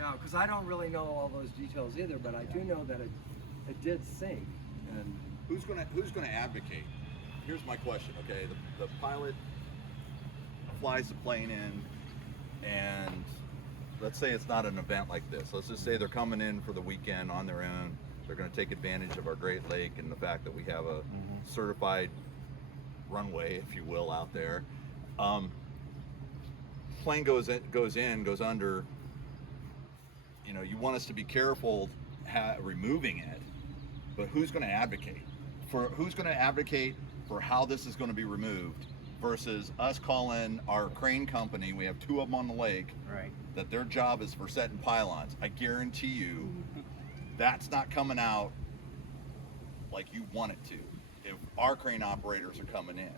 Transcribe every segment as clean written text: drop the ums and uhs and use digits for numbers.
Yeah, because I don't really know all those details either, but I do know that it did sink. And Who's gonna advocate? Here's my question. Okay, the pilot flies the plane in, and let's say it's not an event like this. Let's just say they're coming in for the weekend on their own. They're going to take advantage of our Great Lake and the fact that we have a certified runway, if you will, out there. Plane goes under. You know, you want us to be careful removing it, but who's going to advocate for how this is going to be removed versus us calling our crane company? We have 2 of them on the lake. Right. That their job is for setting pylons. I guarantee you that's not coming out like you want it to if our crane operators are coming in.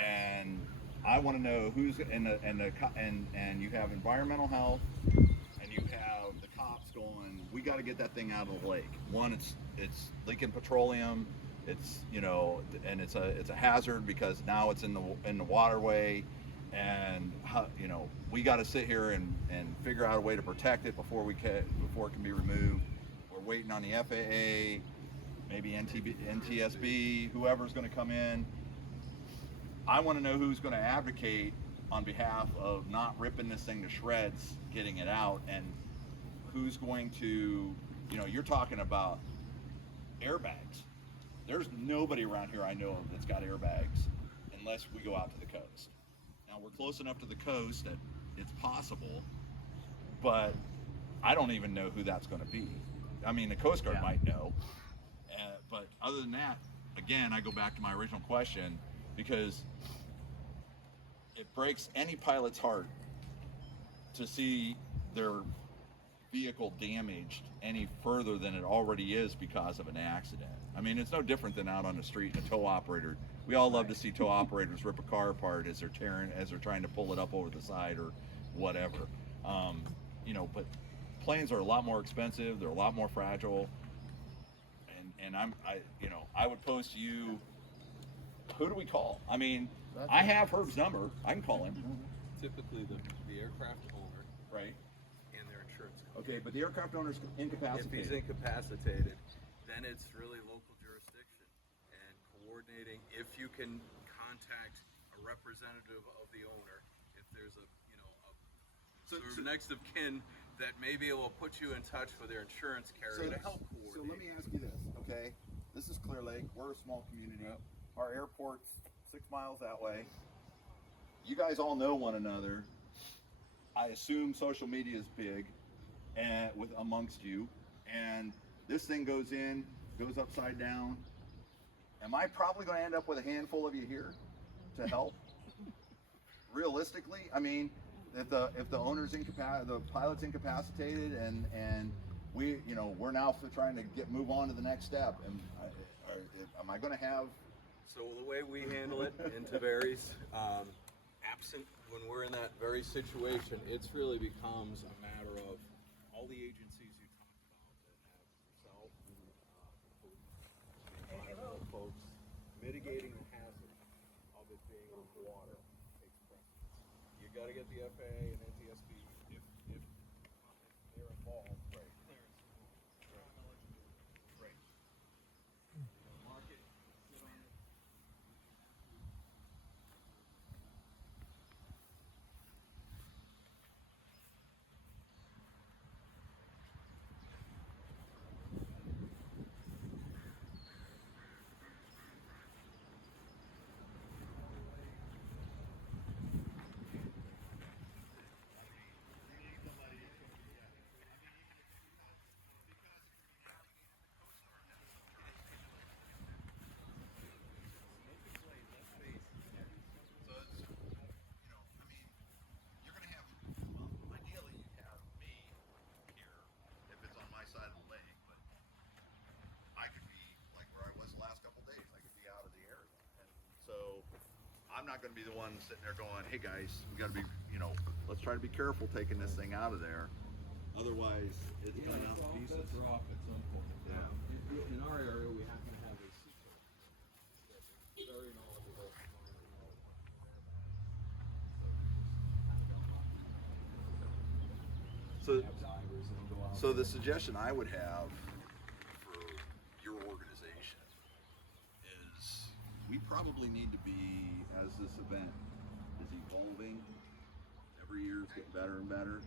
And I want to know who's and you have environmental health and you have the cops going, we got to get that thing out of the lake. One, it's leaking petroleum. It's, you know, and it's a hazard because now it's in the waterway, and you know, we got to sit here and figure out a way to protect it before it can be removed. We're waiting on the FAA, maybe NTSB, whoever's going to come in. I want to know who's going to advocate on behalf of not ripping this thing to shreds, getting it out, and who's going to, you know, you're talking about airbags. There's nobody around here I know of that's got airbags unless we go out to the coast. Now we're close enough to the coast that it's possible, but I don't even know who that's going to be. I mean, the Coast Guard might know, but other than that, again, I go back to my original question, because it breaks any pilot's heart to see their vehicle damaged any further than it already is because of an accident. I mean, it's no different than out on the street and a tow operator. We all love to see tow operators rip a car apart as they're trying to pull it up over the side or whatever. You know, but planes are a lot more expensive. They're a lot more fragile. And I would pose to you, who do we call? I mean, I have Herb's number. I can call him. Typically the aircraft owner, right, and their insurance company. Okay, but the aircraft owner's incapacitated. If he's incapacitated, then it's really local jurisdiction and coordinating. If you can contact a representative of the owner, if there's a sort of next of kin that may be able to put you in touch with their insurance carrier to help coordinate. So let me ask you this, okay? This is Clear Lake. We're a small community. Our airport's 6 miles that way. You guys all know one another. I assume social media is big amongst you, and this thing goes upside down. Am I probably going to end up with a handful of you here to help? Realistically, I mean, if the owner's the pilot's incapacitated, and we're now trying to move on to the next step, and am I going to have? So the way we handle it, and to varies, absent when we're in that very situation, it's really becomes a matter of all the agencies you talked about that have yourself, the police, environmental folks, mitigating the hazard of it being on the water takes precedence. You got to get the FAA and NTSB if they're involved. Right. Clearance. Right. Mark it. Sit on it. Side of the lake, but I could be like where I was the last couple of days. I could be out of the area, and so I'm not going to be the one sitting there going, "Hey guys, we got to be, let's try to be careful taking this thing out of there." Otherwise, it's going to Piece of drop at some point. Yeah. In our area, we happen to have a seaplane that's very knowledgeable. So We have divers in So the suggestion I would have for your organization is we probably need to be, as this event is evolving, every year it's getting better and better,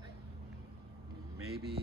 maybe